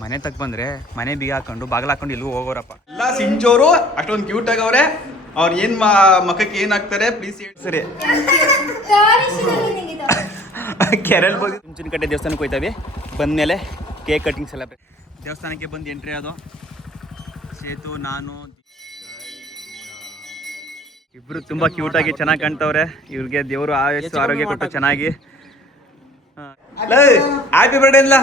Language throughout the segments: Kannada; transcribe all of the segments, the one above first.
ಮನೆ ತಕ್ಕ ಬಂದರೆ ಮನೆ ಬೀಗ ಹಾಕೊಂಡು ಬಾಗಿಲು ಹಾಕೊಂಡು ಎಲ್ಲೂ ಹೋಗೋರಪ್ಪ. ಎಲ್ಲ ಸಿಂಚೋರು ಅಷ್ಟೊಂದು ಕ್ಯೂಟ್ ಆಗವ್ರೆ. ಅವ್ರು ಏನು ಮಕ್ಕಕ್ಕೆ ಏನು ಹಾಕ್ತಾರೆ ಪ್ಲೀಸ್ ಹೇಳಿ. ಸರಿ ಕೆರೆಲ್ ಹೋಗಿ ಚುಂಚನಕಟ್ಟೆ ದೇವಸ್ಥಾನಕ್ಕೆ ಹೋಯ್ತಾವೆ. ಬಂದಮೇಲೆ ಕೇಕ್ ಕಟಿಂಗ್ಸ್ ಎಲ್ಲ ದೇವಸ್ಥಾನಕ್ಕೆ ಬಂದು ಎಂಟ್ರಿ ಅದು ಸೇತು ನಾನು ಇಬ್ರು ತುಂಬ ಕ್ಯೂಟಾಗಿ ಚೆನ್ನಾಗಿ ಕಾಣ್ತವ್ರೆ. ಇವ್ರಿಗೆ ದೇವರು ಆಯಸ್ಸು ಆರೋಗ್ಯ ಕೊಟ್ಟು ಚೆನ್ನಾಗಿ. ಹ್ಯಾಪಿ ಬರ್ಡೇ ಇಲ್ಲ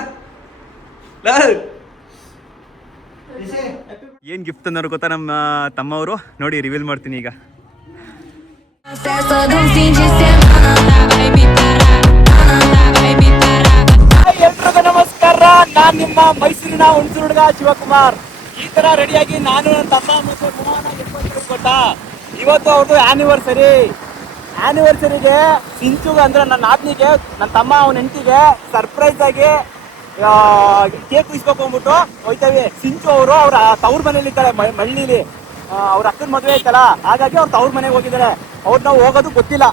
ಏನು ಗಿಫ್ಟ್ ಅನ್ನೋರು ಗೊತ್ತಾ ನಮ್ಮ ತಮ್ಮವರು. ನೋಡಿ ರಿವೀಲ್ ಮಾಡ್ತೀನಿ ಈಗ. ಎಲ್ರಿಗೂ ನಮಸ್ಕಾರ. ನಾನು ನಿಮ್ಮ ಮೈಸೂರಿನ ಹುಣಸೂರು ಹುಡುಗ ಶಿವಕುಮಾರ್. ಈ ತರ ರೆಡಿಯಾಗಿ ನಾನು ನನ್ನ ತಮ್ಮ ಮತ್ತು ಮೋಹನ ಗೊತ್ತಾ. ಇವತ್ತು ಅವ್ರದ್ದು ಆ್ಯನಿವರ್ಸರಿಗೆ ಸಿಂಚುಗೆ ಅಂದ್ರೆ ನನ್ನ ಆತ್ಮಿಗೆ ನನ್ನ ತಮ್ಮ ಅವನ ಹೆಂಡತಿಗೆ ಸರ್ಪ್ರೈಸ್ ಆಗಿ ಕೇಕ್ ಇಸ್ಬೇಕು ಅಂದ್ಬಿಟ್ಟು ಹೋಯ್ತೇವೆ. ಸಿಂಚು ಅವರು ಅವ್ರ ತವ್ರ ಮನೇಲಿ ಇದ್ದಾರೆ ಮಳ್ಳಿಲಿ. ಅವ್ರ ಅಕ್ಕನ ಮದುವೆ ಐತಲ್ಲ, ಹಾಗಾಗಿ ಅವ್ರು ತವ್ರ ಮನೆಗೆ ಹೋಗಿದ್ದಾರೆ. ಅವ್ರು ನಾವು ಹೋಗೋದು ಗೊತ್ತಿಲ್ಲ.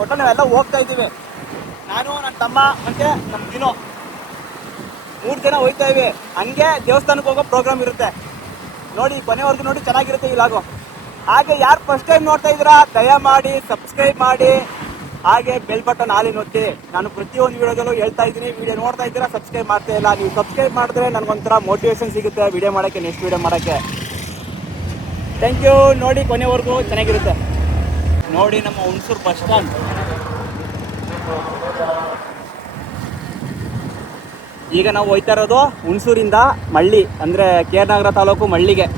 ಒಟ್ಟು ನಾವೆಲ್ಲ ಹೋಗ್ತಾ ಇದ್ದೀವಿ. ನಾನು ನನ್ನ ತಮ್ಮ ಮತ್ತೆ ನಮ್ಮ ದಿನೋ 3 ಜನ ಹೋಯ್ತಾ ಇವಿ. ಹಂಗೆ ದೇವಸ್ಥಾನಕ್ಕೆ ಹೋಗೋ ಪ್ರೋಗ್ರಾಮ್ ಇರುತ್ತೆ. ನೋಡಿ ಕೊನೆವರೆಗೂ ನೋಡಿ, ಚೆನ್ನಾಗಿರುತ್ತೆ ಈ ಲಾಗು. ಹಾಗೆ ಯಾರು ಫಸ್ಟ್ ಟೈಮ್ ನೋಡ್ತಾ ಇದ್ದೀರಾ ದಯಮಾಡಿ ಸಬ್ಸ್ಕ್ರೈಬ್ ಮಾಡಿ, ಹಾಗೆ ಬೆಲ್ ಬಟನ್ ಆಲಿನ ಒತ್ತಿ. ನಾನು ಪ್ರತಿಯೊಂದು ವಿಡಿಯೋದಲ್ಲೂ ಹೇಳ್ತಾ ಇದ್ದೀನಿ, ವಿಡಿಯೋ ನೋಡ್ತಾ ಇದ್ದೀರಾ ಸಬ್ಸ್ಕ್ರೈಬ್ ಮಾಡ್ತಾ ಇಲ್ಲ. ನೀವು ಸಬ್ಸ್ಕ್ರೈಬ್ ಮಾಡಿದ್ರೆ ನನಗೊಂಥರ ಮೋಟಿವೇಶನ್ ಸಿಗುತ್ತೆ ವಿಡಿಯೋ ಮಾಡೋಕ್ಕೆ, ನೆಕ್ಸ್ಟ್ ವಿಡಿಯೋ ಮಾಡೋಕ್ಕೆ. Thank you. ನೋಡಿ ಕೊನೆವರೆಗೂ ಚೆನ್ನಾಗಿರುತ್ತೆ. ನೋಡಿ ನಮ್ಮ ಹುಣಸೂರು ಬಸ್ ಸ್ಟ್ಯಾಂಡ್. ಈಗ ನಾವು ಹೋಯ್ತಾ ಇರೋದು ಹುಣಸೂರಿಂದ ಮಳ್ಳಿ, ಅಂದರೆ ಕೇರ್ನಗರ ತಾಲೂಕು ಮಳ್ಳಿಗೆ.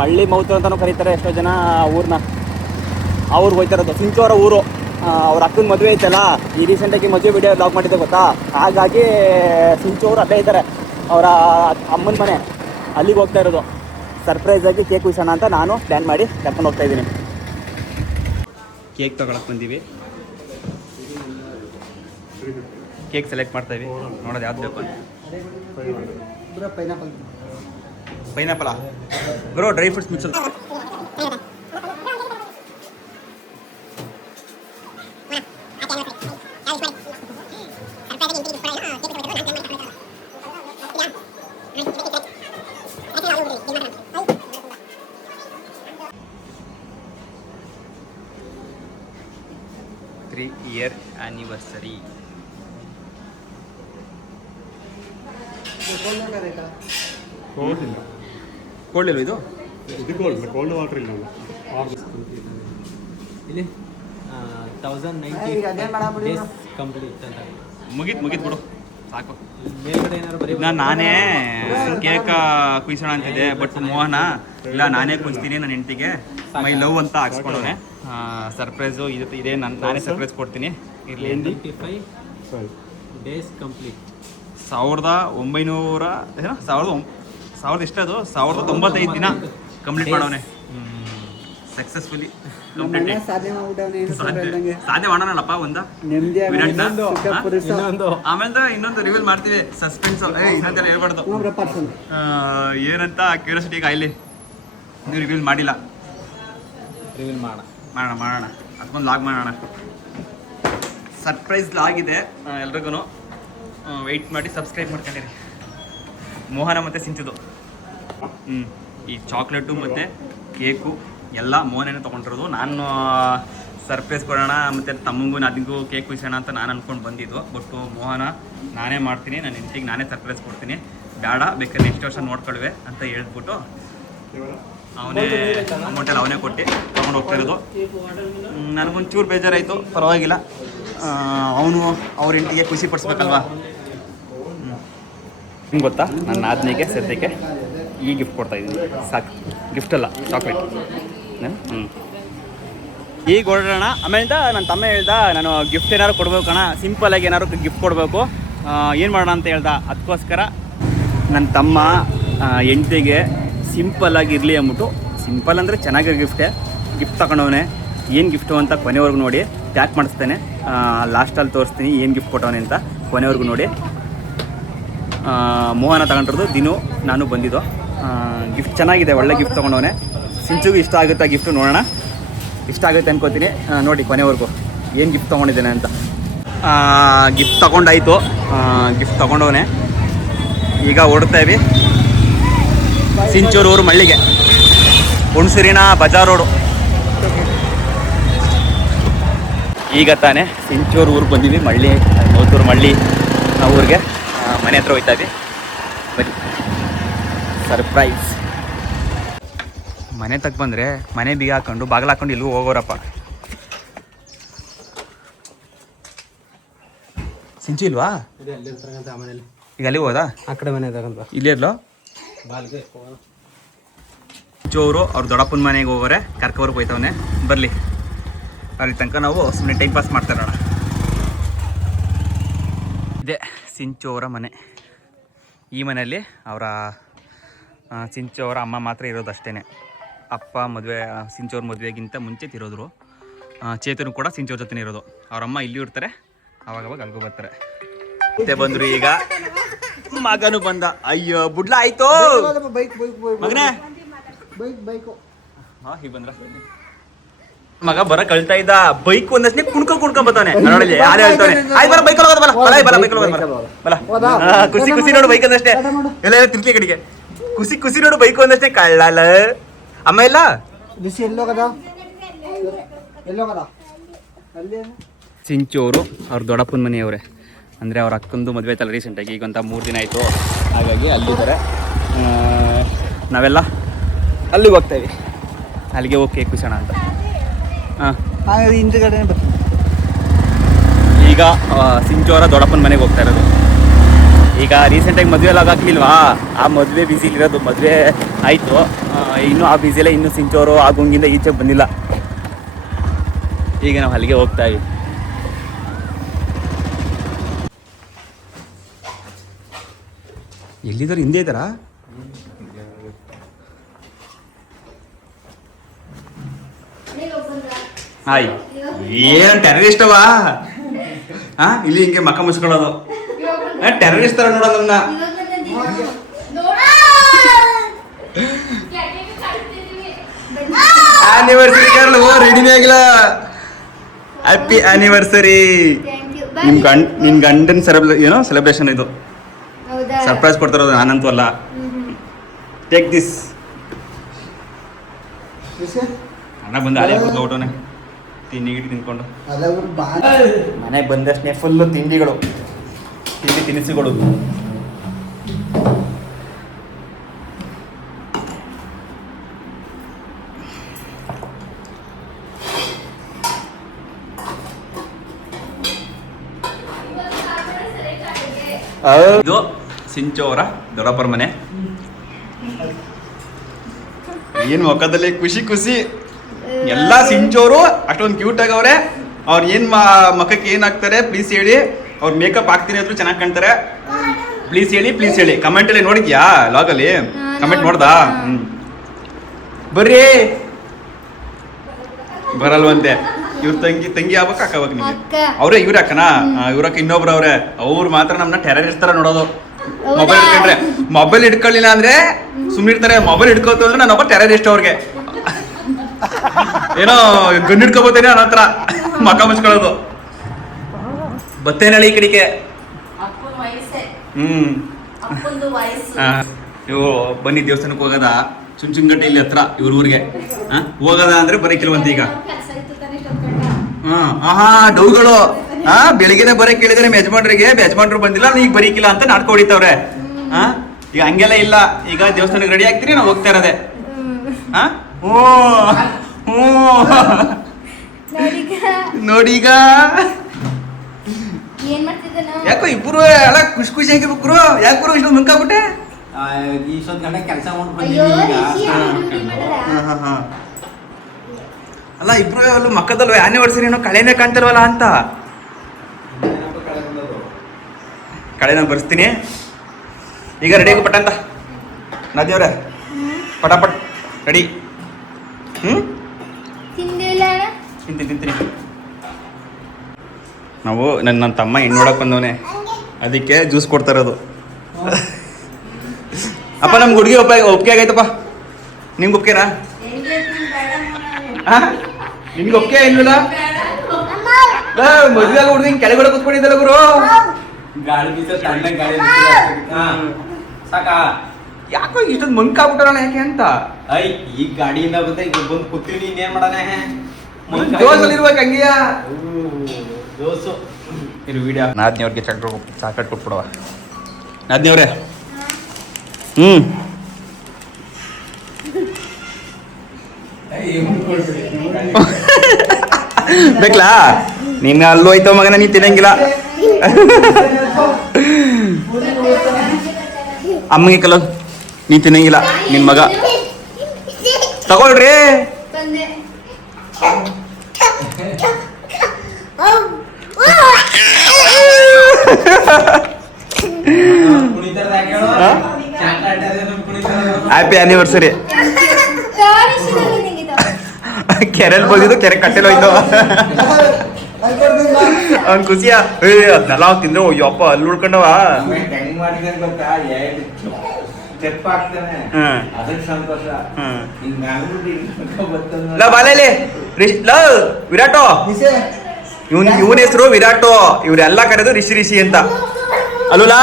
ಮಳ್ಳಿ ಮೌತು ಅಂತಲೂ ಕರೀತಾರೆ ಎಷ್ಟೋ ಜನ ಊರನ್ನ. ಅವ್ರಿಗೆ ಹೋಯ್ತಾ ಇರೋದು ಸಿಂಚೋರ ಊರು. ಅವ್ರ ಅಕ್ಕನ ಮದುವೆ ಐತಲ್ಲ, ಈ ರೀಸೆಂಟಾಗಿ ಮದುವೆ ವಿಡಿಯೋ ಲಾಗ್ ಮಾಡಿದ್ದೆ ಗೊತ್ತಾ. ಹಾಗಾಗಿ ಸಿಂಚೋರು ಅಲ್ಲೇ ಇದ್ದಾರೆ, ಅವರ ಅಮ್ಮನ ಮನೆ. ಅಲ್ಲಿಗೆ ಹೋಗ್ತಾ ಇರೋದು. ಸರ್ಪ್ರೈಸ್ ಆಗಿ ಕೇಕ್ ಉಯ್ಸೋಣ ಅಂತ ನಾನು ಪ್ಲ್ಯಾನ್ ಮಾಡಿ ಕರ್ಕೊಂಡು ಹೋಗ್ತಾ ಇದ್ದೀನಿ. ಕೇಕ್ ತೊಗೊಳಕ್ಕೆ ಬಂದೀವಿ. ಕೇಕ್ ಸೆಲೆಕ್ಟ್ ಮಾಡ್ತಾ ಇದ್ದೀವಿ. ನೋಡೋದು ಯಾವ್ದು ಬೇಕು ಅಂತ. ಪೈನಾಪಲಾ bro? Dry fruits mix. Three year anniversary. Cold ಇಲ್ಲ ಇದು? ಕೋಲ್ಡ್ ವಾಟರ್ ಇಲ್ಲ ಇಲ್ಲಿ 1090 ಡೇಸ್ ಕಂಪ್ಲೀಟ್ ಅಂತ ಮುಗೀತು ಬಿಡು ಸಾಕು. ಮೇಲ್ಗಡೆ ಏನಾದ್ರು ಬರೀ ನಾನೇ ಕೇಕ್ ಕುಯ್ಸೋಣ ಅಂತಿದ್ದೆ, ಬಟ್ ಮೋಹನ ಇಲ್ಲ ನಾನೇ ಕುಯ್ಸ್ತೀನಿ ನನ್ನ ಹೆಂಡತಿಗೆ ಮೈ ಲವ್ ಅಂತ ಹಾಕ್ಸ್ಕೊಂಡವನೆ. ಸರ್ಪ್ರೈಸು ಇದೇ ನಾನೇ ಸರ್ಪ್ರೈಸ್ ಕೊಡ್ತೀನಿ ಇರಲಿ. 95 ಡೇಸ್ ಕಂಪ್ಲೀಟ್. 1995 ದಿನ ಕಂಪ್ಲೀಟ್ ಮಾಡವನೆ ಸಕ್ಸಸ್ಫುಲಿ. ಸಾಧ್ಯ ಮಾಡೋಣಲ್ಲಪ್ಪ ಒಂದು. ಆಮೇಲೆ ಇನ್ನೊಂದು ರಿವೀಲ್ ಮಾಡ್ತೀವಿ, ಸಸ್ಪೆನ್ಸ್. ಇನ್ನೊಂದೆಲ್ಲ ಹೇಳ್ಬಾರ್ದು ಏನಂತ ಕ್ಯೂರಿಯಾಸಿಟಿ ಕಾಯಿಲಿ. ನೀವು ರಿವೀಲ್ ಮಾಡಿಲ್ಲ, ರಿವೀಲ್ ಮಾಡೋಣ ಅದಕ್ಕೊಂದು ಲಾಗ್ ಮಾಡೋಣ. ಸರ್ಪ್ರೈಸ್ ಲಾಗ್ ಇದೆ ಎಲ್ರಿಗೂ. ವೆಯ್ಟ್ ಮಾಡಿ ಸಬ್ಸ್ಕ್ರೈಬ್ ಮಾಡ್ಕೊಂಡಿರಿ. ಮೋಹನ ಮತ್ತು ಸಿಂಚುದು ಈ ಚಾಕ್ಲೇಟು ಮತ್ತು ಕೇಕು ಎಲ್ಲ ಮೋಹನೇ ತೊಗೊಂಡಿರೋದು. ನಾನು ಸರ್ಪ್ರೈಸ್ ಕೊಡೋಣ ಮತ್ತು ತಮ್ಮಂಗೂ ನನಗೂ ಕೇಕ್ ಕುಯ್ಸೋಣ ಅಂತ ನಾನು ಅಂದ್ಕೊಂಡು ಬಂದಿದ್ದು. ಬಟ್ ಮೋಹನ ನಾನೇ ಮಾಡ್ತೀನಿ, ನನ್ನ ಹೆಂಡತಿಗೆ ನಾನೇ ಸರ್ಪ್ರೈಸ್ ಕೊಡ್ತೀನಿ, ಬೇಡ ಬೇಕಾದ್ರೆ ನೆಕ್ಸ್ಟ್ ವರ್ಷ ನೋಡ್ಕೊಳ್ವೆ ಅಂತ ಹೇಳ್ಬಿಟ್ಟು ಅವನೇ ಅಮೌಂಟೆಲ್ಲ ಅವನೇ ಕೊಟ್ಟು ತೊಗೊಂಡು ಹೋಗ್ತಾ ಇರೋದು. ನನಗೊಂಚೂರು ಬೇಜಾರಾಯಿತು, ಪರವಾಗಿಲ್ಲ. ಅವನು ಅವ್ರ ಹೆಂಡತಿಗೆ ಖುಷಿ ಪಡಿಸ್ಬೇಕಲ್ವಾ. ಹಿಂಗೆ ಗೊತ್ತಾ, ನನ್ನ ಆದ್ನಿಗೆ ಸದ್ಯಕ್ಕೆ ಈ ಗಿಫ್ಟ್ ಕೊಡ್ತಾಯಿದ್ದೀನಿ. ಸಾಕು, ಗಿಫ್ಟ್ ಅಲ್ಲ ಚಾಕ್ಲೇಟ್. ಈಗ ಹೊರಡೋಣ. ಆಮೇಲಿಂದ ನನ್ನ ತಮ್ಮ ಹೇಳ್ದ, ನಾನು ಗಿಫ್ಟ್ ಏನಾದ್ರು ಕೊಡ್ಬೇಕು ಕಣ, ಸಿಂಪಲಾಗಿ ಏನಾದ್ರು ಗಿಫ್ಟ್ ಕೊಡಬೇಕು, ಏನು ಮಾಡೋಣ ಅಂತ ಹೇಳ್ದ. ಅದಕ್ಕೋಸ್ಕರ ನನ್ನ ತಮ್ಮ ಹೆಂಡತಿಗೆ ಸಿಂಪಲ್ಲಾಗಿ ಇರಲಿ ಅಂದ್ಬಿಟ್ಟು, ಸಿಂಪಲ್ ಅಂದರೆ ಚೆನ್ನಾಗಿರೋ ಗಿಫ್ಟ್ ತಗೊಂಡವನೆ. ಏನು ಗಿಫ್ಟು ಅಂತ ಕೊನೆವರೆಗೂ ನೋಡಿ ಪ್ಯಾಕ್ ಮಾಡಿಸ್ತೇನೆ. ಲಾಸ್ಟಲ್ಲಿ ತೋರಿಸ್ತೀನಿ ಏನು ಗಿಫ್ಟ್ ಕೊಟ್ಟವನೆ ಅಂತ. ಕೊನೆವರೆಗೂ ನೋಡಿ. ಮೋಹನ ತಗೊಂಡಿರೋದು, ದಿನು ನಾನು ಬಂದಿದ್ದು. ಗಿಫ್ಟ್ ಚೆನ್ನಾಗಿದೆ, ಒಳ್ಳೆ ಗಿಫ್ಟ್ ತೊಗೊಂಡವನೆ. ಸಿಂಚುಗೂ ಇಷ್ಟ ಆಗುತ್ತೆ ಗಿಫ್ಟು, ನೋಡೋಣ. ಇಷ್ಟ ಆಗುತ್ತೆ ಅನ್ಕೋತೀನಿ. ನೋಡಿ ಕೊನೆವರೆಗೂ ಏನು ಗಿಫ್ಟ್ ತೊಗೊಂಡಿದ್ದೇನೆ ಅಂತ. ಗಿಫ್ಟ್ ತೊಗೊಂಡಾಯಿತು, ಗಿಫ್ಟ್ ತೊಗೊಂಡವನೆ. ಈಗ ಓಡ್ತಾ ಇವಿ ಸಿಂಚೂರು ಊರು ಮಳ್ಳಿಗೆ, ಹುಣಸೂರಿನ ಬಜಾರ್ ರೋಡು. ಈಗ ತಾನೇ ಸಿಂಚೂರು ಊರಿಗೆ ಬಂದೀವಿ, ಮಳ್ಳಿ ಮೋತೂರು ಮಳ್ಳಿ ನಾವು ಊರಿಗೆ ಮನೆ ಹತ್ರ ಹೋಗ್ತಾ ಇದ್ವಿ. ಬನ್ನಿ ಸರ್ಪ್ರೈಸ್. ಮನೆ ತಕ್ಕ ಬಂದರೆ ಮನೆ ಬೀಗ ಹಾಕೊಂಡು ಬಾಗಿಲು ಹಾಕೊಂಡು ಇಲ್ಲೂ ಹೋಗೋರಪ್ಪ. ಸಿಂಚು ಇಲ್ವಾ ಈಗ ಅಲ್ಲಿ ಹೋದಾ? ಆ ಕಡೆ ಮನೆ ಇದಾಗಲ್ವಾ ಇಲ್ಲೇ ಇರ್ಲೋ ಬಾಲ್ಗೆ ಸಿಂಚು ಅವರು ಅವ್ರ ದೊಡ್ಡಪ್ಪನ ಮನೆಗೆ ಹೋಗೋರೆ, ಕರ್ಕೊರ್ಗೆ ಹೋಯ್ತವನೆ. ಬರಲಿ ಅಲ್ಲಿ ತನಕ ನಾವು ಸುಮ್ಮನೆ ಟೈಮ್ ಪಾಸ್ ಮಾಡ್ತಾ ಇರೋಣ. ಇದೇ ಸಿಂಚು ಅವರ ಮನೆ. ಈ ಮನೆಯಲ್ಲಿ ಅವರ ಸಿಂಚು ಅವರ ಅಮ್ಮ ಮಾತ್ರ ಇರೋದು ಅಷ್ಟೇ. ಅಪ್ಪ ಮದುವೆ ಸಿಂಚು ಅವ್ರ ಮದುವೆಗಿಂತ ಮುಂಚೆ ತಿರೋದ್ರು. ಚೇತನು ಕೂಡ ಸಿಂಚು ಅವ್ರ ಜೊತೆ ಇರೋದು. ಅವರಮ್ಮ ಇಲ್ಲಿ ಇರ್ತಾರೆ, ಅವಾಗವಾಗ ಅಲ್ಗೂ ಬರ್ತಾರೆ. ಮತ್ತೆ ಬಂದರು ಈಗ ಮಗನು ಬಂದ. ಅಯ್ಯೋ ಬುಡ್ಲ ಆಯ್ತು ಮಗನೇ. ಹೀಗೆ ಬಂದ್ರ ಮಗ ಬರ ಕಳ್ತಾ ಇದ್ದ. ಬೈಕ್ ಒಂದಷ್ಟೇ ಕುಣ್ಕೊಂಡ್ ಬರ್ತಾನೆ ನೋಡಿ. ಯಾರೇ ಹೇಳ್ತಾನೆ ಆಯ್ತು ಬರ ಬೈಕ್ ಬಲ ಖುಷಿ ಖುಷಿ ನೋಡು ಬೈಕ್ ಅಂದಷ್ಟೇ. ಎಲ್ಲ ತಿರ್ಲಿ ಕಡೆಗೆ ಖುಷಿ ಖುಷಿ ನೋಡು ಬೈಕ್ ಒಂದಷ್ಟೇ. ಕಳ್ಳಲ್ಲ ಅಮ್ಮ ಇಲ್ಲ ಸಿಂಚು ಅವರು ಅವ್ರ ದೊಡ್ಡಪ್ಪನ ಮನೆಯವರೇ. ಅಂದರೆ ಅವ್ರ ಅಕ್ಕಂದು ಮದುವೆ ಆಯ್ತಲ್ಲ ರೀಸೆಂಟಾಗಿ, ಈಗ ಅಂತ 3 ದಿನ ಆಯಿತು. ಹಾಗಾಗಿ ಅಲ್ಲಿದ್ದಾರೆ. ನಾವೆಲ್ಲ ಅಲ್ಲಿಗೆ ಹೋಗ್ತಾಯಿವಿ. ಅಲ್ಲಿಗೆ ಹೋಗಿ ಕೇಕ್ ಕುಸೋಣ ಅಂತ. ಹಿಂದ್ಗಡೆ ಈಗ ಸಿಂಚು ಅವರ ದೊಡ್ಡಪ್ಪನ ಮನೆಗೆ ಹೋಗ್ತಾ ಇರೋದು. ಈಗ ರೀಸೆಂಟಾಗಿ ಮದುವೆ ಎಲ್ಲ ಆಗಲಿಲ್ವಾ, ಆ ಮದುವೆ ಬ್ಯುಸಿಲಿರೋದು. ಮದುವೆ ಆಯಿತು, ಇನ್ನೂ ಆ ಬ್ಯುಸಿಯಲ್ಲೇ ಇನ್ನೂ ಸಿಂಚು ಅವರು ಆ ಗುಂಗಿಂದ ಈಚೆಗೆ ಬಂದಿಲ್ಲ. ಈಗ ನಾವು ಅಲ್ಲಿಗೆ ಹೋಗ್ತಾ ಇದ್ದೀವಿ. ಎಲ್ಲಿದ್ದಾರೆ? ಹಿಂದೆ ಇದ್ದಾರಾ? ಹಾಯ್ ಏನು ಟೆರರಿಸ್ಟವಾ? ಇಲ್ಲಿ ಹಿಂಗೆ ಮಕ್ಕ ಮುಚ್ಕೊಳ್ಳೋದು ಟೆರರಿಸ್ಟ್ ತರ ನೋಡೋದು ನಮ್ಮನ್ನ. ಆನಿವರ್ಸರಿ ರೆಡಿನೇ ಆಗಿಲ್ಲ. Happy anniversary. ನಿಮ್ ಗಂಡನ್ ಏನೋ ಸೆಲೆಬ್ರೇಷನ್ ಇದು, ಸರ್ಪ್ರೈಸ್ ಕೊಡ್ತಾರೋದು. ನಾನಂತೂ ಅಲ್ಲ. Take this. ಅಣ್ಣ ಬಂದ ಅದೇ ಊಟನೆ ತಿಂಡಿ ತಿನ್ಕೊಂಡು ಮನೆಗೆ ಬಂದಷ್ಟೇ ಫುಲ್ಲು ತಿಂಡಿಗಳು, ತಿಂಡಿ ತಿನಿಸುಗಳು. ಇದು ಸಿಂಚು ಅವರ ದೊಡ್ಡಪ್ಪರ ಮನೆ. ಏನು ಮುಖದಲ್ಲಿ ಖುಷಿ ಖುಷಿ. ಎಲ್ಲ ಸಿಂಚೋರು ಅಷ್ಟೊಂದು ಕ್ಯೂಟ್ ಆಗವ್ರೆ. ಅವ್ರು ಏನು ಮುಖಕ್ಕೆ ಏನು ಹಾಕ್ತಾರೆ ಪ್ಲೀಸ್ ಹೇಳಿ. ಅವ್ರು ಮೇಕಪ್ ಹಾಕ್ತೀನಿ ಅಂದ್ರೂ ಚೆನ್ನಾಗಿ ಕಾಣ್ತಾರೆ. ಪ್ಲೀಸ್ ಹೇಳಿ ಕಮೆಂಟಲ್ಲಿ ನೋಡಿದ್ಯಾ? ಲಾಗಲ್ಲಿ ಕಮೆಂಟ್ ನೋಡ್ದಾ? ಬರ್ರಿ ಬರಲ್ವಂತೆ. ಇವ್ರ ತಂಗಿ ಆಗ್ಬೇಕು ಅಕ್ಕ ನಿಮಗೆ. ಅವ್ರೇ ಇವ್ರ ಅಕ್ಕನಾ? ಇವ್ರಕ್ಕ ಇನ್ನೊಬ್ರು ಅವ್ರೆ. ಅವ್ರು ಮಾತ್ರ ನಮ್ಮನ್ನ ಟೆರರಿಸ್ಟ್ ತರ ನೋಡೋದು. ಮೊಬೈಲ್ ಹಿಡ್ಕೊಂಡ್ರೆ, ಮೊಬೈಲ್ ಹಿಡ್ಕೊಳ್ಳಿಲ್ಲ ಅಂದ್ರೆ ಸುಮ್ಮನಿರ್ತಾರೆ. ಮೊಬೈಲ್ ಹಿಡ್ಕೋತು ಅಂದ್ರೆ ನಾನೊಬ್ಬ ಟೆರರಿಸ್ಟ್. ಅವ್ರಿಗೆ ಏನೋ ಗನ್ ಹಿಡ್ಕೋಬೋತೇನೆ ಅನ್ನೋ ಹತ್ರ ಮಕ್ಕ ಮುಚ್ಕೊಳ್ಳೋದು. ಬತ್ತೇನಳಿ ಈ ಕಡೆಗೆ. ಇವು ಬನ್ನಿ ದೇವಸ್ಥಾನಕ್ಕೆ ಹೋಗದ ಚುಂಚುಂಗಟ್ಟೆ ಇಲ್ಲಿ ಹತ್ರ ಇವ್ರ ಊರಿಗೆ. ಹೋಗದ ಅಂದ್ರೆ ಬರೀಕಿಲ್ವಂತ ಈಗ. ಡೌಗಳು ಬೆಳಿಗ್ಗೆನೆ ಬರಕ್ ಕೇಳಿದ್ರೆ ಯಜಮಾನ್ರು ಬಂದಿಲ್ಲ, ಈಗ ಬರೀಕಿಲ್ಲ ಅಂತ ನಾಟಕ ಹೊಡಿತವ್ರೆ. ಈಗ ಹಂಗೆಲ್ಲ ಇಲ್ಲ. ಈಗ ದೇವಸ್ಥಾನಕ್ಕೆ ರೆಡಿ ಆಗ್ತೀರಿ, ನಾವು ಹೋಗ್ತಾ ಇರೋದೆ. ನೋಡೀಗ ಯಾಕೋ ಇಬ್ರು ಅಲ್ಲ ಖುಷಿ ಖುಷಿ ಆಗಿರ್ಬೇಕು. ಯಾಕೆ ಇಷ್ಟೊಂದು ಮುಂಕಾಗ್ಬಿಟ್ಟೆ? ಕೆಲಸ ಅಲ್ಲ ಇಬ್ರು ಅಲ್ಲೂ ಮಕ್ಕದಲ್ವ ಆನಿವರ್ಸರಿ ಏನೋ ಕಳೆನೇ ಕಾಣ್ತಿಲ್ವಲ್ಲ ಅಂತ. ಕಳೆ ನಾನು ಬರ್ಸ್ತೀನಿ. ಈಗ ರೆಡಿ ಆಗಿ ಪಟ್ಟ ಅಂತ ನದಿಯವ್ರೆ, ಪಟಾಪಟ್ ರೆಡಿ. ತಿಂತೀನಿ. ನಾವು ನನ್ನ ತಮ್ಮ ಹೆಣ್ಣು ನೋಡಕ್ ಬಂದವನೆ, ಅದಕ್ಕೆ ಜ್ಯೂಸ್ ಕೊಡ್ತಾ ಇರೋದು. ಅಪ್ಪ ನಮ್ಗೆ ಹುಡುಗಿ ಒಪ್ಪಿಗೆ ಆಗೈತಪ್ಪ. ನಿಮ್ಗೆ ಒಪ್ಪಿಗೆನಾ? ನಿಮ್ಗೆ ಒಪ್ಪಿಗೆ ಇಲ್ವಲ್ಲ? ಮದುವೆ ಹುಡುಗಿ ಕೆಳಗಡೆ ಕೂತ್ಕೊಂಡಿದ್ದಲ್ಲ ಗುರು. ಗಾಳಿ ಬೀಸ ಗಾಳಿ ಸಾಕ ಯಾಕೋ ಇಷ್ಟೊಂದು ಮಂಕಾಗ್ಬಿಟ್ಟಲ್ಲ ಯಾಕೆ ಅಂತ ಐ ಈಗ ಗಾಡಿಯಿಂದ ಬಂದು ಕೂತೀವಿ ಇನ್ನೇನ್ ಮಾಡಾನೆ ಜೋಸಲ್ಲಿರ್ಬೇಕು ಹಂಗೆಯ ದೋಸು ಇದು ವಿಡಿಯೋ ನಾದ್ನಿಯವ್ರಿಗೆ ಚಾಕಟ್ ಕೊಟ್ಬಿಡವ ನಾದ್ನಿಯವ್ರೆ ಬೇಕಲಾ ನಿನ್ನ ಅಲ್ಲೂ ಹೋಯ್ತವ ಮಗನ ನೀನ್ ತಿನ್ನಂಗಿಲ್ಲ ಅಮ್ಮಗೆ ಕಲ ನೀನ್ ತಿನ್ನಂಗಿಲ್ಲ ನಿನ್ ಮಗ ತಗೊಳ್ರಿ ಹ್ಯಾಪಿ ಆನಿವರ್ಸರಿ ಕೆರೆಲ್ ಬಂದಿದ್ದು ಕೆರೆ ಕಟ್ಟೆಲ್ ಹೋಯ್ತು ಅವ್ನ್ ಖುಷಿಯಾ ಅದನ್ನೆಲ್ಲ ಅವ್ನು ತಿಂದ್ರೆ ಅಯ್ಯಪ್ಪ ಅಲ್ಲಿ ಉಳ್ಕೊಂಡವ ಹೆಂಗ್ ಮಾಡಿದೆ ಗೊತ್ತಾ ಸ್ಟೆಪ್ ಆಗ್ತಾನೆ ಅದಕ್ಕೆ ಸಂತೋಷ ಬಾಲೇಲಿ ವಿರಾಟೋ ಇವನ ಹೆಸರು ವಿರಾಟು ಇವ್ರೆಲ್ಲ ಕರೆದು ರಿಷಿ ರಿಷಿ ಅಂತ ಅಲ್ಲೂಲಾ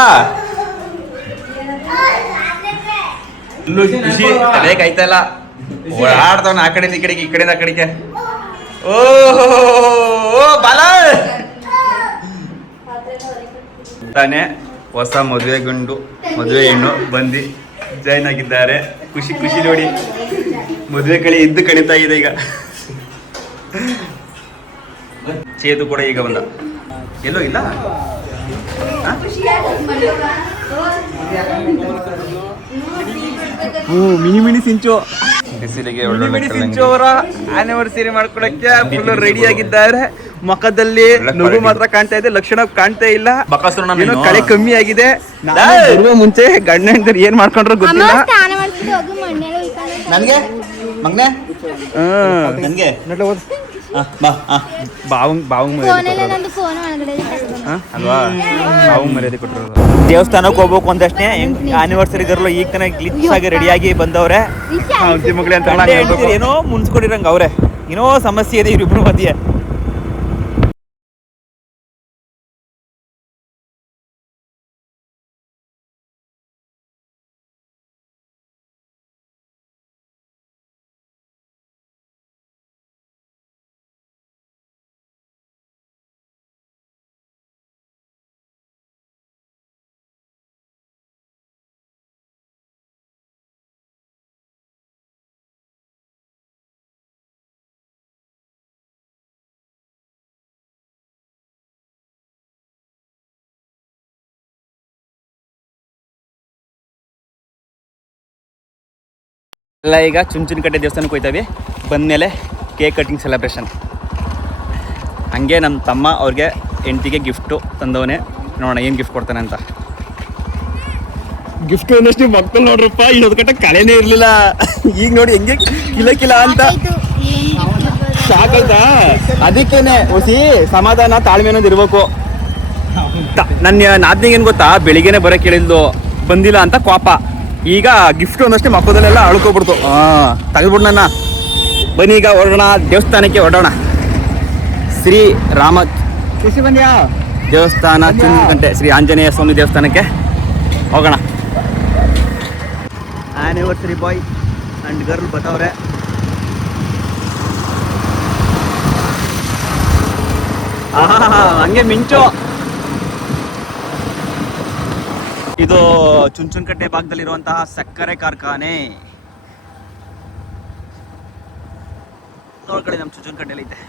ಖುಷಿ ತಲೆ ಕಾಯ್ತಾ ಓಡಾಡ್ತಾವನ ಆ ಕಡೆ ಈ ಕಡೆಗೆ ಈ ಕಡೆಯಿಂದ ಆ ಕಡೆಗೆ ಓ ಬಾಲ ತಾನೆ ಹೊಸ ಮದುವೆ ಗಂಡು ಮದುವೆ ಹೆಣ್ಣು ಬಂದು ಜಾಯ್ನ್ ಆಗಿದ್ದಾರೆ ಖುಷಿ ಖುಷಿ ನೋಡಿ ಮದುವೆ ಕಡೆ ಇದ್ದು ಕಣಿತಾ ಇದೆ ಈಗ ಚೇತು ಕೂಡ ಈಗ ಬಂದ ಎಲ್ಲೋ ಇಲ್ಲ ಮಿನಿ ಮಿನಿ ಸಿಂಚು ಬಿಸಿಲಿಗೆ ಒಳ್ಳೆ ಸಿಂಚು ಅವರ ಆನಿವರ್ಸರಿ ಮಾಡ್ಕೊಳಕ್ಕೆ ಫುಲ್ ರೆಡಿ ಆಗಿದ್ದಾರೆ ಮುಖದಲ್ಲಿ ನಗು ಮಾತ್ರ ಕಾಣ್ತಾ ಇದೆ ಲಕ್ಷಣ ಕಾಣ್ತಾ ಇಲ್ಲ ಏನೋ ಕಳೆ ಕಮ್ಮಿ ಆಗಿದೆ ಬರುವ ಮುಂಚೆ ಗಂಡ ಹೆಂಡತಿ ಏನ್ ಮಾಡ್ಕೊಂಡ್ರು ಗೊತ್ತಿಲ್ಲ ನನ್ಗೆ ಮಗ್ನೆ ನನ್ಗೆ ಅಲ್ವಾ ಮರ್ಯಾದೆ ಕೊಟ್ಟರು ದೇವಸ್ಥಾನಕ್ಕೆ ಹೋಗ್ಬೇಕು ಅಂದಷ್ಟೇ ಆನಿವರ್ಸರಿ ಗರ್ಲು ಈಗ ತನ ಗ್ಲಿಚ್ ಆಗಿ ರೆಡಿಯಾಗಿ ಬಂದವ್ರೆ ಮಗಳೇ ಅಂತ ಏನೋ ಮುನ್ಸ್ಕೊಂಡಿರಂಗ ಅವ್ರೆ ಏನೋ ಸಮಸ್ಯೆ ಇದೆ ಇವ್ರಿಬ್ರು ಮಧ್ಯೆ ಎಲ್ಲ ಈಗ ಚುಂಚನಕಟ್ಟೆ ದೇವಸ್ಥಾನಕ್ಕೆ ಹೋಯ್ತಾವೆ ಬಂದಮೇಲೆ ಕೇಕ್ ಕಟಿಂಗ್ ಸೆಲೆಬ್ರೇಷನ್ ಹಂಗೆ ನಮ್ಮ ತಮ್ಮ ಅವ್ರಿಗೆ ಹೆಂಡತಿಗೆ ಗಿಫ್ಟು ತಂದವನೇ ನೋಡೋಣ ಏನು ಗಿಫ್ಟ್ ಕೊಡ್ತಾನೆ ಅಂತ ಗಿಫ್ಟ್ ಅನ್ನಷ್ಟು ಮಕ್ಕಳು ನೋಡ್ರಪ್ಪ ಇನ್ನೊಂದು ಕಟ್ಟ ಕಳೆನೇ ಇರಲಿಲ್ಲ ಈಗ ನೋಡಿ ಹೆಂಗೆ ಕಿಲ ಕಿಲ ಅಂತ ಸಾಕಾಯ್ತಾ ಅದಕ್ಕೇನೆ ಹೊಸಿ ಸಮಾಧಾನ ತಾಳ್ಮೆ ಅನ್ನೋದು ಇರ್ಬೇಕು ನನ್ನ ನಾದ್ನಿಗೆ ಏನು ಗೊತ್ತಾ ಬೆಳಿಗ್ಗೆನೆ ಬರೋಕೆ ಹೇಳಿದ್ಲು ಬಂದಿಲ್ಲ ಅಂತ ಕೋಪ ಈಗ ಗಿಫ್ಟ್ ಒಂದಷ್ಟೇ ಮಕ್ಕದಲ್ಲೆಲ್ಲ ಅಳ್ಕೊಬಿಡ್ತು ತೆಗೆದ್ಬಿಡ್ ನನ್ನ ಬನ್ನಿ ಈಗ ಹೊರಡೋಣ ದೇವಸ್ಥಾನಕ್ಕೆ ಹೊರಡೋಣ ಶ್ರೀ ರಾಮ ಖುಷಿ ಬಂದ್ಯಾ ದೇವಸ್ಥಾನ ಚುಂಚನಕಟ್ಟೆ ಶ್ರೀ ಆಂಜನೇಯ ಸ್ವಾಮಿ ದೇವಸ್ಥಾನಕ್ಕೆ ಹೋಗೋಣ ಆನಿವರ್ಸರಿ ಬಾಯ್ ಅಂಡ್ ಗರ್ಲ್ ಬತ್ತವ್ರೆ ಹಂಗೆ ಮಿಂಚು ಇದು ಚುಂಚನಕಟ್ಟೆ ಭಾಗದಲ್ಲಿರುವಂತಹ ಸಕ್ಕರೆ ಕಾರ್ಖಾನೆ ನೋಡ್ಕೊಳ್ಳಿ ನಮ್ಮ ಚುಂಚನಕಟ್ಟೆಯಲ್ಲಿ ಐತೆ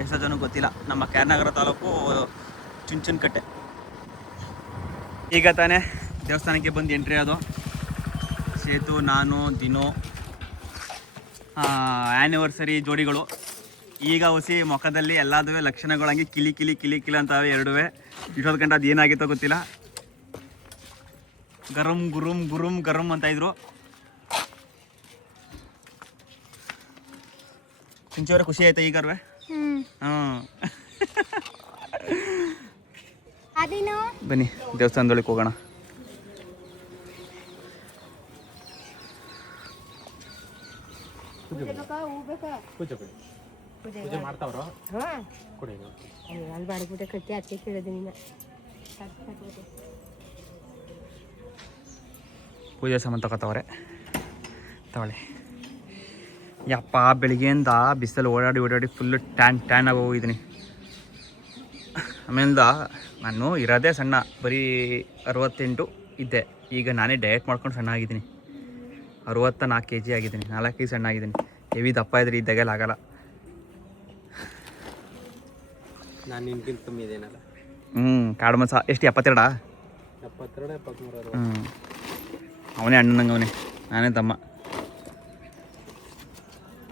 ಎಷ್ಟೋ ಜನ ಗೊತ್ತಿಲ್ಲ ನಮ್ಮ ಕ್ಯಾರ್ನಗರ ತಾಲೂಕು ಚುಂಚನಕಟ್ಟೆ ಈಗ ತಾನೇ ದೇವಸ್ಥಾನಕ್ಕೆ ಬಂದು ಎಂಟ್ರಿ ಅದು ಸೇತು ನಾನು ದಿನೋ ಆ್ಯನಿವರ್ಸರಿ ಜೋಡಿಗಳು ಈಗ ಹೊಸಿ ಮುಖದಲ್ಲಿ ಎಲ್ಲದೂ ಲಕ್ಷಣಗಳಂಗೆ ಕಿಲಿ ಕಿಲಿ ಕಿಲಿ ಕಿಲಿ ಅಂತಾವೆ ಎರಡುವೆ ಇಷ್ಟೊಂದು ಗಂಟೆ ಅದು ಏನಾಗಿತ್ತೋ ಗೊತ್ತಿಲ್ಲ ಗರಂ ಗುರುಂ ಗುರುಂ ಗರಂ ಅಂತ ಇದ್ರು ಸಿಂಚೋರ ಖುಷಿ ಆಯ್ತಾ ಈಗಾರ್ವೆ ಬನ್ನಿ ದೇವಸ್ಥಾನದೊಳಗೆ ಹೋಗೋಣ ಪೂಜೆ ಮಾಡ್ತಾವ್ರ ಕೊಡಿ ಅಲ್ಲಿ ಬಾಡಿಗೆ ಕಟ್ಟಿ ಅದಕ್ಕೆ ಕೇಳಿದೆ ನಿನ್ನ ಪೂಜೆ ಸಾಮಾನು ತಗೋತವ್ರೆ, ತಗೊಳ್ಳಿ. ಯಪ್ಪ ಬೆಳಿಗ್ಗೆಯಿಂದ ಬಿಸಿಲು ಓಡಾಡಿ ಫುಲ್ಲು ಟ್ಯಾನ್ ಆಗಿ ಹೋಗಿದ್ದೀನಿ. ಆಮೇಲಿಂದ ನಾನು ಇರೋದೇ ಸಣ್ಣ, ಬರೀ 68 ಇದ್ದೆ. ಈಗ ನಾನೇ ಡಯಟ್ ಮಾಡ್ಕೊಂಡು ಸಣ್ಣ ಆಗಿದ್ದೀನಿ. 64 kg ಆಗಿದ್ದೀನಿ, 4 kg ಸಣ್ಣ ಆಗಿದ್ದೀನಿ. ಹೆವಿ ದಪ್ಪ ಇದ್ರೆ ಇದ್ದಾಗೆಲ್ಲ ಆಗಲ್ಲ. ನಾನು ನಿನ್ಗಿಂತ ಕಮ್ಮಿ ಇದೇನಲ್ಲ. ಕಾಡು ಮಸ ಎಷ್ಟು 72? 72 73. ಅವನೇ ಅಣ್ಣನಂಗೆ, ಅವನೇ, ನಾನೇ ತಮ್ಮ.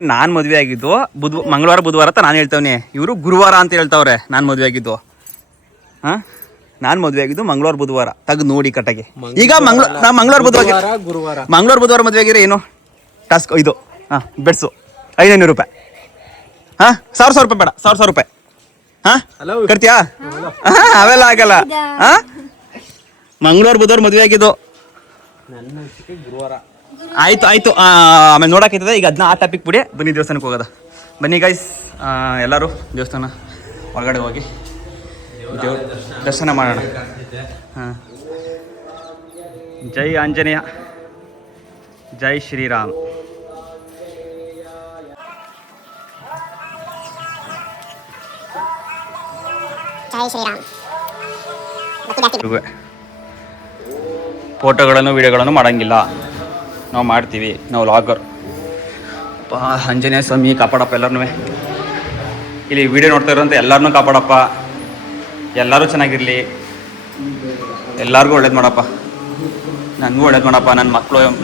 ನಾನು ಮದುವೆ ಆಗಿದ್ದು ಮಂಗಳವಾರ ಬುಧವಾರ ಅಂತ ನಾನು ಹೇಳ್ತವನೆ, ಇವರು ಗುರುವಾರ ಅಂತ ಹೇಳ್ತಾವ್ರೆ. ನಾನು ಮದುವೆ ಆಗಿದ್ದು ನಾನು ಮದುವೆ ಆಗಿದ್ದು ಮಂಗಳವಾರ ಬುಧವಾರ ತೆಗೆದು ನೋಡಿ ಕಟ್ಟಗೆ. ಈಗ ಮಂಗಳವಾರ ಬುಧವಾರ ಮದುವೆ ಆಗಿರೋ ಏನು ಟಾಸ್ಕ್ ಇದು ಬೆಡ್ಸು 500 ರೂಪಾಯಿ. 1000 ರೂಪಾಯಿ ಬೇಡ, 1000 ರೂಪಾಯಿ ಕಟ್ತೀಯಾ? ಅವೆಲ್ಲ ಆಗಲ್ಲ. ಮಂಗಳವಾರ ಬುಧವಾರ ಮದುವೆ ಆಗಿದ್ದು. ಗುರುವಾರ ಆಯ್ತು. ಆಮೇಲೆ ನೋಡೋಕೈತದೆ. ಈಗ ಅದನ್ನ ಆ ಟಾಪಿಕ್ ಬಿಡಿ, ಬನ್ನಿ ದೇವಸ್ಥಾನಕ್ಕೆ ಹೋಗೋದ. ಬನ್ನಿ ಗೈಸ್, ಎಲ್ಲರೂ ದೇವಸ್ಥಾನ ಹೊರಗಡೆ ಹೋಗಿ ದರ್ಶನ ಮಾಡೋಣ. ಜೈ ಆಂಜನೇಯ, ಜೈ ಶ್ರೀರಾಮ್. ಫೋಟೋಗಳನ್ನು ವಿಡಿಯೋಗಳನ್ನು ಮಾಡೋಂಗಿಲ್ಲ, ನಾವು ಮಾಡ್ತೀವಿ, ನಾವು ಲಾಗರ್. ಆಂಜನೇಯ ಸ್ವಾಮಿ ಕಾಪಾಡಪ್ಪ ಎಲ್ಲರನ್ನೂ. ಇಲ್ಲಿ ವಿಡಿಯೋ ನೋಡ್ತಾ ಇರೋಂಥ ಎಲ್ಲರನ್ನೂ ಕಾಪಾಡಪ್ಪ, ಎಲ್ಲರೂ ಚೆನ್ನಾಗಿರಲಿ, ಎಲ್ಲರಿಗೂ ಒಳ್ಳೇದು ಮಾಡಪ್ಪ. ನನಗೂ ಒಳ್ಳೇದು ಮಾಡಪ್ಪ,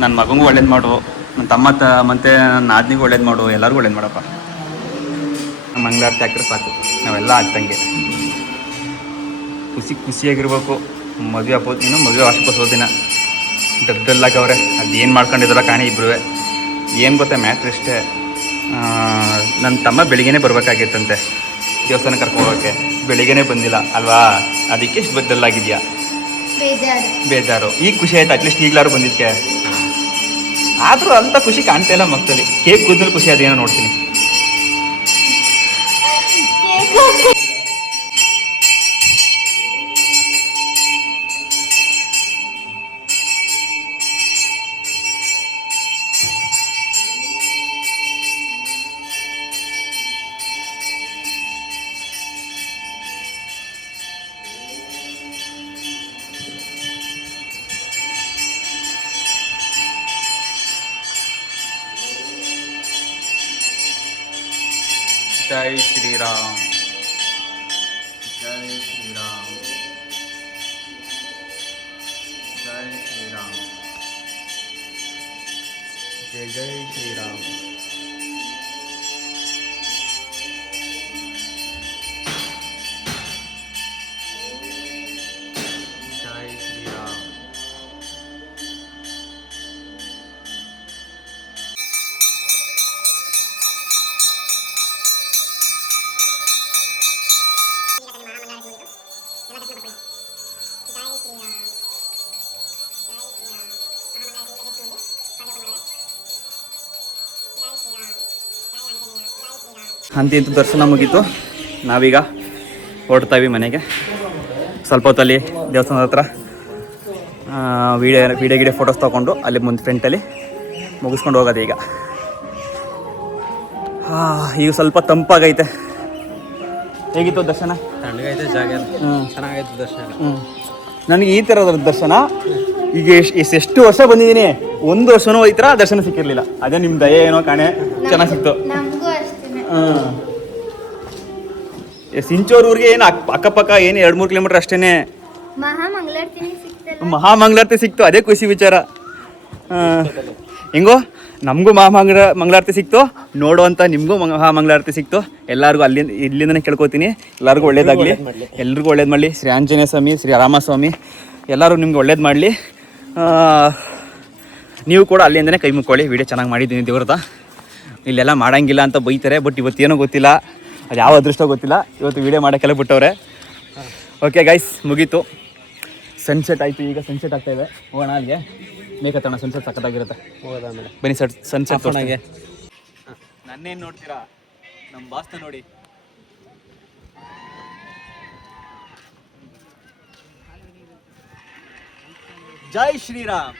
ನನ್ನ ಮಗನಿಗೂ ಒಳ್ಳೇದು ಮಾಡು, ನನ್ನ ತಮ್ಮ ಮತ್ತು ನನ್ನ ನಾದಿನಿಗೂ ಒಳ್ಳೇದು ಮಾಡು, ಎಲ್ಲರಿಗೂ ಒಳ್ಳೇದು ಮಾಡಪ್ಪ. ಮಂಗಳಾರತಿ ಹಾಕಿದ್ರೆ ಸಾಕು, ನಾವೆಲ್ಲ ಆಗ್ತಂಗೆ ಖುಷಿಯಾಗಿರ್ಬೇಕು. ಮದುವೆ ಹಬ್ಬ ಇನ್ನು ಮದುವೆ ವಾರ್ಷಿಕೋತ್ಸವ ದಿನ ಡಲ್ಲಾಗವ್ರೆ. ಅದೇನು ಮಾಡ್ಕೊಂಡಿದ್ದಾರ ಕಾಣಿ ಇಬ್ಬರು. ಏನು ಗೊತ್ತಾ ಮ್ಯಾಟ್ರ್ ಇಷ್ಟೇ, ನನ್ನ ತಮ್ಮ ಬೆಳಿಗ್ಗೆನೇ ಬರಬೇಕಾಗಿತ್ತಂತೆ ದೇವಸ್ಥಾನ ಕರ್ಕೊಂಡು ಹೋಗೋಕ್ಕೆ. ಬೆಳಿಗ್ಗೆನೇ ಬಂದಿಲ್ಲ ಅಲ್ವಾ, ಅದಕ್ಕೆ ಇಷ್ಟು ಡಲ್ಲಾಗಿದೆಯಾ, ಬೇಜಾರು. ಈಗ ಖುಷಿ ಆಯ್ತು, ಅಟ್ಲೀಸ್ಟ್ ಈಗಲಾರು ಬಂದಿದ್ದಕ್ಕೆ. ಆದರೂ ಅಂತ ಖುಷಿ ಕಾಣ್ತಾ ಇಲ್ಲ ಮಕ್ಕಳಲ್ಲಿ. ಕೇಕ್ ಕೂದಲು ಖುಷಿ ಅದೇನೋ ನೋಡ್ತೀನಿ. ಜೈ ಶ್ರೀರಾಮ್, ಜೈ ಶ್ರೀರಾಮ್, ಜೈ ಶ್ರೀರಾಮ್, ಜೈ ಶ್ರೀರಾಮ್. ಜೈ ಶ್ರೀರಾಮ್. ಅಂತೂ ದರ್ಶನ ಮುಗೀತು. ನಾವೀಗ ಹೊರಡ್ತಾವಿ ಮನೆಗೆ. ಸ್ವಲ್ಪ ಹೊತ್ತಲ್ಲಿ ದೇವಸ್ಥಾನದ ಹತ್ರ ವೀಡಿಯೋ ಫೋಟೋಸ್ ತೊಗೊಂಡು ಅಲ್ಲಿ ಮುಂದೆ ಫ್ರಂಟಲ್ಲಿ ಮುಗಿಸ್ಕೊಂಡು ಹೋಗೋದು. ಈಗ ಸ್ವಲ್ಪ ತಂಪಾಗೈತೆ. ಹೇಗಿತ್ತು ದರ್ಶನ? ತಣ್ಣಗೈತೆ ಜಾಗ, ಚೆನ್ನಾಗೈತೆ ದರ್ಶನ. ನನಗೆ ಈ ಥರದ ದರ್ಶನ ಈಗ ಎಷ್ಟು ವರ್ಷ ಬಂದಿದ್ದೀನಿ, ಒಂದು ವರ್ಷನೂ ಈ ಥರ ದರ್ಶನ ಸಿಕ್ಕಿರಲಿಲ್ಲ. ಅದೇ ನಿಮ್ಮ ದಯೆ ಏನೋ ಕಾಣೆ, ಚೆನ್ನಾಗಿ ಸಿಕ್ತು. ಸಿಂಚೋರ್ ಊರಿಗೆ ಏನು ಅಕ್ಕಪಕ್ಕ ಏನು 2-3 ಕಿಲೋಮೀಟರ್ ಅಷ್ಟೇನೆ ಮಹಾಮಂಗಳಾರತಿ ಸಿಕ್ತು. ಅದೇ ಖುಷಿ ವಿಚಾರ. ಹೆಂಗೋ ನಮಗೂ ಮಂಗಳಾರತಿ ಸಿಕ್ತು, ನೋಡುವಂಥ ನಿಮಗೂ ಮಹಾಮಂಗಳಾರತಿ ಸಿಕ್ತು. ಎಲ್ಲರಿಗೂ ಇಲ್ಲಿಂದನೇ ಕೇಳ್ಕೊತೀನಿ, ಎಲ್ಲರಿಗೂ ಒಳ್ಳೇದಾಗಲಿ, ಎಲ್ರಿಗೂ ಒಳ್ಳೇದು ಮಾಡಲಿ. ಶ್ರೀ ಆಂಜನೇಯ ಸ್ವಾಮಿ, ಶ್ರೀ ರಾಮಸ್ವಾಮಿ ಎಲ್ಲರೂ ನಿಮ್ಗೆ ಒಳ್ಳೇದು ಮಾಡಲಿ. ನೀವು ಕೂಡ ಅಲ್ಲಿಂದನೇ ಕೈ ಮುಕ್ಕೊಳ್ಳಿ. ವಿಡಿಯೋ ಚೆನ್ನಾಗಿ ಮಾಡಿದ್ದೀನಿ ದೇವ್ರದ. ಇಲ್ಲೆಲ್ಲ ಮಾಡೋಂಗಿಲ್ಲ ಅಂತ ಬೈತಾರೆ, ಬಟ್ ಇವತ್ತೇನೋ ಗೊತ್ತಿಲ್ಲ, ಅದು ಯಾವ ಅದೃಷ್ಟ ಗೊತ್ತಿಲ್ಲ, ಇವತ್ತು ವಿಡಿಯೋ ಮಾಡೋಕ್ಕೆಲ್ಲ ಬಿಟ್ಟವ್ರೆ. ಓಕೆ ಗೈಸ್, ಮುಗೀತು. ಸನ್ಸೆಟ್ ಆಯಿತು. ಈಗ ಸನ್ಸೆಟ್ ಆಗ್ತಾಯಿದೆ. ಹೋಗೋಣ ಅಲ್ಲಿಗೆ, ಮೇಕತ್ತೋಣ. ಸನ್ಸೆಟ್ ಸಖತ್ತಾಗಿರುತ್ತೆ. ಹೋಗೋದಾಮೇಲೆ ಬನ್ನಿ ಸನ್ಸೆಟ್ ತೋರಿಸ್ತೀನಿ. ನನ್ನೇನು ನೋಡ್ತೀರಾ, ನಮ್ಮ ಬಾಸ್ನ ನೋಡಿ. ಜೈ ಶ್ರೀರಾಮ್.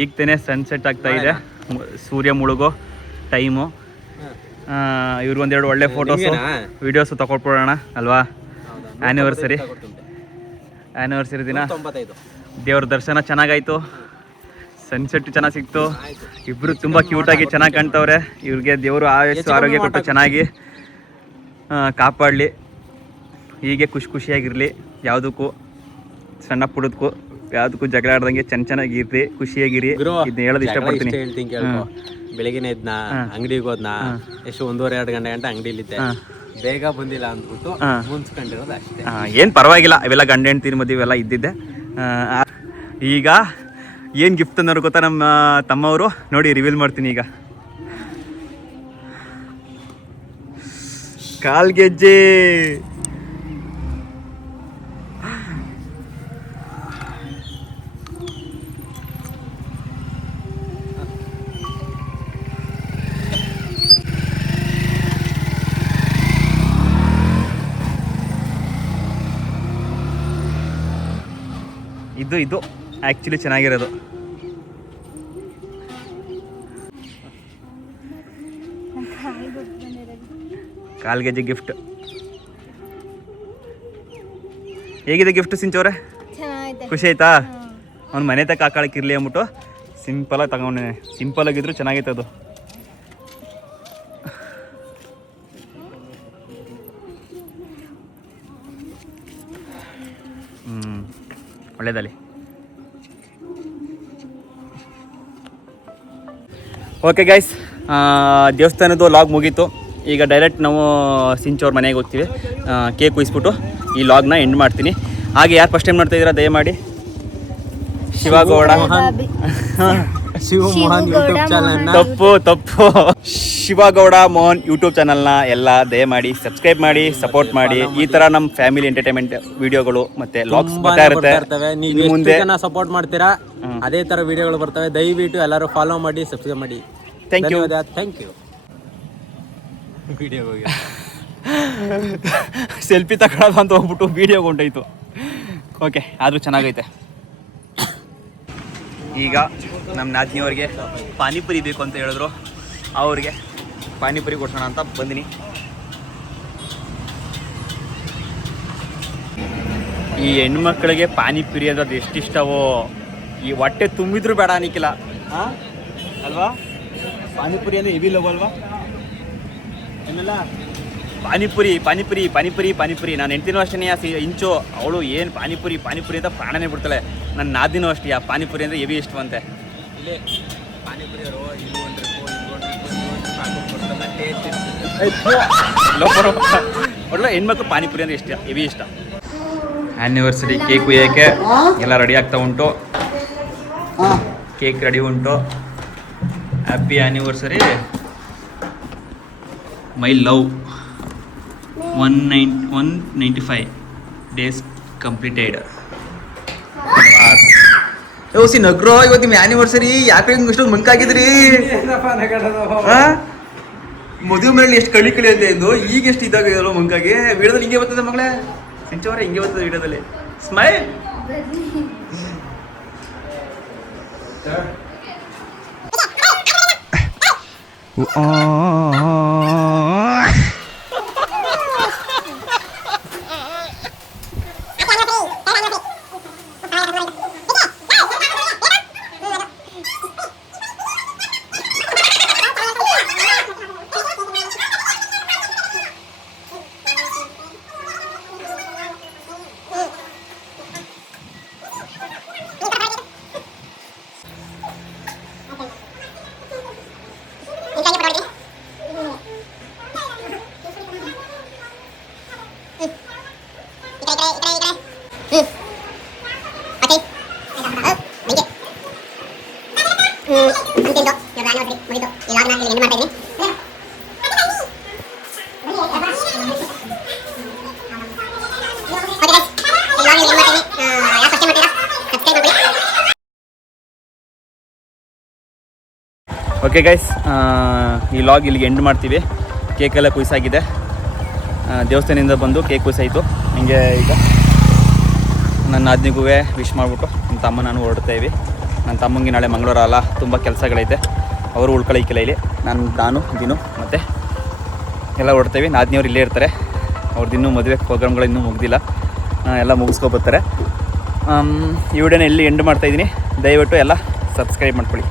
ಈಗ ತಾನೇ ಸನ್ಸೆಟ್ ಆಗ್ತಾ ಇದೆ, ಸೂರ್ಯ ಮುಳುಗೋ ಟೈಮು. ಇವ್ರಿಗೊಂದೆರಡು ಒಳ್ಳೆ ಫೋಟೋಸು ವಿಡಿಯೋಸು ತಗೊಳ್ಬಿಡೋಣ ಅಲ್ವಾ? ಆ್ಯನಿವರ್ಸರಿ ದಿನ ದೇವ್ರ ದರ್ಶನ ಚೆನ್ನಾಗಾಯ್ತು, ಸನ್ಸೆಟ್ ಚೆನ್ನಾಗಿ ಸಿಕ್ತು, ಇಬ್ಬರು ತುಂಬ ಕ್ಯೂಟಾಗಿ ಚೆನ್ನಾಗಿ ಕಾಣ್ತವ್ರೆ. ಇವ್ರಿಗೆ ದೇವರು ಆರೋಗ್ಯ ಕೊಟ್ಟು ಚೆನ್ನಾಗಿ ಕಾಪಾಡಲಿ, ಹೀಗೆ ಖುಷಿಯಾಗಿರಲಿ, ಯಾವುದಕ್ಕೂ ಸಣ್ಣ ಪುಡದಕ್ಕೂ ಯಾವುದಕ್ಕೂ ಜಗಳ ಆಡ್ದಂಗೆ ಚೆನ್ನಾಗಿರ್ರಿ, ಖುಷಿಯಾಗಿರಿ. ಇದನ್ನ ಹೇಳೋದು ಇಷ್ಟಪಡ್ತೀನಿ. ಬೆಳಿಗ್ಗೆ ಎದ್ನ ಅಂಗಡಿಗೆ ಹೋದ್ನ ಎಷ್ಟು 1:30-2 ಗಂಟೆ ಅಂಗಡಿಲಿದ್ದೆ, ಬೇಗ ಬಂದಿಲ್ಲ ಅಂದ್ಬಿಟ್ಟು ಮುನ್ಸ್ಕೊಂಡಿರೋದು ಅಷ್ಟೇ. ಏನು ಪರವಾಗಿಲ್ಲ, ಇವೆಲ್ಲ ಗಂಡ ಹೆಂಡ್ತಿ ಮದುವೆ ಇವೆಲ್ಲ ಇದ್ದಿದ್ದೆ. ಈಗ ಏನು ಗಿಫ್ಟ್ ಅನ್ನೋರು ಗೊತ್ತಾ ನಮ್ಮ ತಮ್ಮವರು, ನೋಡಿ ರಿವೀಲ್ ಮಾಡ್ತೀನಿ ಈಗ. ಕಾಲ್ಗೆಜ್ಜೆ ಇದು ಆ್ಯಕ್ಚುಲಿ ಚೆನ್ನಾಗಿರೋದು. ಕಾಲ್ಗೆಜ್ಜೆ ಗಿಫ್ಟ್ ಹೇಗಿದೆ ಗಿಫ್ಟ್ ಸಿಂಚವ್ರೆ? ಖುಷಿ ಆಯ್ತಾ? ಅವ್ನು ಮನೆ ತಕ್ಕ ಹಾಕೊಳಕ್ಕಿರ್ಲಿ ಅಂದ್ಬಿಟ್ಟು ಸಿಂಪಲಾಗಿ ತಗೊಂಡೆ. ಸಿಂಪಲ್ ಆಗಿದ್ರು ಚೆನ್ನಾಗೈತೆ ಅದು. ಒಳ್ಳೇದಲ್ಲಿ. ಓಕೆ ಗೈಸ್, ದೇವಸ್ಥಾನದ್ದು ಲಾಗ್ ಮುಗೀತು. ಈಗ ಡೈರೆಕ್ಟ್ ನಾವು ಸಿಂಚವ್ರ ಮನೆಗೆ ಹೋಗ್ತೀವಿ. ಕೇಕ್ ಕುಯಿಸ್ಬಿಟ್ಟು ಈ ಲಾಗ್ನ ಎಂಡ್ ಮಾಡ್ತೀನಿ. ಹಾಗೆ ಯಾರು ಫಸ್ಟ್ ಟೈಮ್ ನೋಡ್ತಾ ಇದ್ದೀರಾ ದಯಮಾಡಿ ಶಿವಗೌಡ ಶಿವಮೋಹನ್ ಯೂಟ್ಯೂಬ್ ಚಾನಲ್ ತಪ್ಪು ಶಿವಗೌಡ ಮೋಹನ್ ಯೂಟ್ಯೂಬ್ ಚಾನಲ್ನ ಎಲ್ಲ ದಯಮಾಡಿ ಸಬ್ಸ್ಕ್ರೈಬ್ ಮಾಡಿ, ಸಪೋರ್ಟ್ ಮಾಡಿ. ಈ ತರ ನಮ್ಮ ಫ್ಯಾಮಿಲಿ ಎಂಟರ್ಟೈನ್ಮೆಂಟ್ ವಿಡಿಯೋಗಳು ಮತ್ತೆ ಲಾಗ್ಸ್ ಬರ್ತಾ ಇರುತ್ತೆ. ಮುಂದೆ ಸಪೋರ್ಟ್ ಮಾಡ್ತೀರಾ, ಅದೇ ತರ ವಿಡಿಯೋಗಳು ಬರ್ತವೆ. ದಯವಿಟ್ಟು ಎಲ್ಲರೂ ಫಾಲೋ ಮಾಡಿ, ಸಬ್ಸ್ಕ್ರೈಬ್ ಮಾಡಿ. Thank you. ವಿಡಿಯೋ ಹೋಗಿ ಸೆಲ್ಫಿ ತಗೊಳ್ಳೋದು ಅಂತ ಹೋಗ್ಬಿಟ್ಟು ವಿಡಿಯೋ ಕೊಂಡೋಯ್ತು. ಓಕೆ, ಆದರೂ ಚೆನ್ನಾಗೈತೆ. ಈಗ ನಮ್ಮ ನಾದಿನಿಯವ್ರಿಗೆ ಪಾನಿಪುರಿ ಬೇಕು ಅಂತ ಹೇಳಿದ್ರು, ಅವ್ರಿಗೆ ಪಾನಿಪುರಿ ಕೊಡ್ಸೋಣ ಅಂತ ಬಂದಿನಿ. ಈ ಹೆಣ್ಮಕ್ಳಿಗೆ ಪಾನಿಪುರಿ ಅಂದ್ರೆ ಅದು ಎಷ್ಟಿಷ್ಟವೋ, ಈ ಹೊಟ್ಟೆ ತುಂಬಿದ್ರು ಬೇಡ ಅನ್ನಿಕ್ಕಿಲ್ಲ ಅಲ್ವಾ? ಪಾನಿಪುರಿ ಅಂದರೆ ಹೆವಿ ಲವ್ ಅಲ್ವಾ? ಏನೆಲ್ಲ ಪಾನಿಪುರಿ ನಾನು ಹೆಂಡ್ತಿನೂ ಅಷ್ಟೇ ಇಂಚು. ಅವಳು ಏನು ಪಾನಿಪುರಿ ಅಂತ ಪ್ರಾಣನೇ ಬಿಡ್ತಾಳೆ. ನನ್ನ ನಾದಿನೂ ಅಷ್ಟೇ, ಆ ಪಾನಿಪುರಿ ಅಂದರೆ ಹೆವಿ ಇಷ್ಟವಂತೆ. ಇಲ್ಲೇ ಪಾನಿಪುರಿ ಒಳ್ಳೆ ಹೆಣ್ಮಕ್ಳು ಪಾನಿಪುರಿ ಅಂದರೆ ಇಷ್ಟ, ಹೆವಿ ಇಷ್ಟ. ಆ್ಯನಿವರ್ಸರಿ ಕೇಕ್ ಕುಯ್ಯೋಕ್ಕೆ ಎಲ್ಲ ರೆಡಿ ಆಗ್ತಾ ಉಂಟು. ಕೇಕ್ ರೆಡಿ ಉಂಟು. Happy anniversary my love. 195 days completed. ಸಿ ನಗ್ರೋ, ಇವತ್ತು ನಿಮ್ಮ ಆ್ಯನಿವರ್ಸರಿ ಯಾಕೆ ಇಷ್ಟೊಂದು ಮಂಕಾಗಿದ್ರಿ? ಮದುವೆ ಮನೇಲಿ ಎಷ್ಟು ಕಳಿ ಅಂತ ಇದ್ದು ಈಗ ಎಷ್ಟು ಇದಾಗಿದೆಯಲ್ಲ ಮಂಕಾಗಿ. ವಿಡಿಯೋದಲ್ಲಿ ಹಿಂಗೆ ಬರ್ತದೆ ಮಗಳೇ, ಸಿಂಚವ್ರೆ ಹಿಂಗೆ ಬರ್ತದೆ ವಿಡಿಯೋದಲ್ಲಿ. ಸ್ಮೈಲ್. ಓಕೆ ಗೈಸ್, ಈ ಲಾಗ್ ಇಲ್ಲಿಗೆ ಎಂಡ್ ಮಾಡ್ತೀವಿ. ಕೇಕೆಲ್ಲ ಕುಯ್ಸಾಗಿದೆ, ದೇವಸ್ಥಾನದಿಂದ ಬಂದು ಕೇಕ್ ಕುಯ್ಸಾಯಿತು. ಹಿಂಗೆ ಈಗ ನನ್ನ ನಾದಿನಿಗೂ ವಿಶ್ ಮಾಡಿಬಿಟ್ಟು ನಮ್ಮ ತಮ್ಮ ನಾನು ಹೊರಡ್ತಾ ಇವಿ. ನನ್ನ ತಮ್ಮಂಗೆ ನಾಳೆ ಮಂಗಳವಾರ ಅಲ್ಲ, ತುಂಬ ಕೆಲಸಗಳೈತೆ, ಅವರು ಉಳ್ಕೊಳ್ಳೋಕ್ಕಿಲ್ಲ ಇಲ್ಲಿ. ನಾನು ದಿನು ಮತ್ತು ಎಲ್ಲ ಹೊಡ್ತೇವೆ. ನಾದಿನಿಯವ್ರು ಇಲ್ಲೇ ಇರ್ತಾರೆ, ಅವ್ರದ್ದು ಇನ್ನೂ ಮದುವೆ ಪ್ರೋಗ್ರಾಮ್ಗಳು ಇನ್ನೂ ಮುಗ್ದಿಲ್ಲ, ಎಲ್ಲ ಮುಗಿಸ್ಕೊಬರ್ತಾರೆ. ಈ ವಿಡಿಯೋನ ಇಲ್ಲಿ ಎಂಡ್ ಮಾಡ್ತಾಯಿದ್ದೀನಿ. ದಯವಿಟ್ಟು ಎಲ್ಲ ಸಬ್ಸ್ಕ್ರೈಬ್ ಮಾಡ್ಕೊಳ್ಳಿ.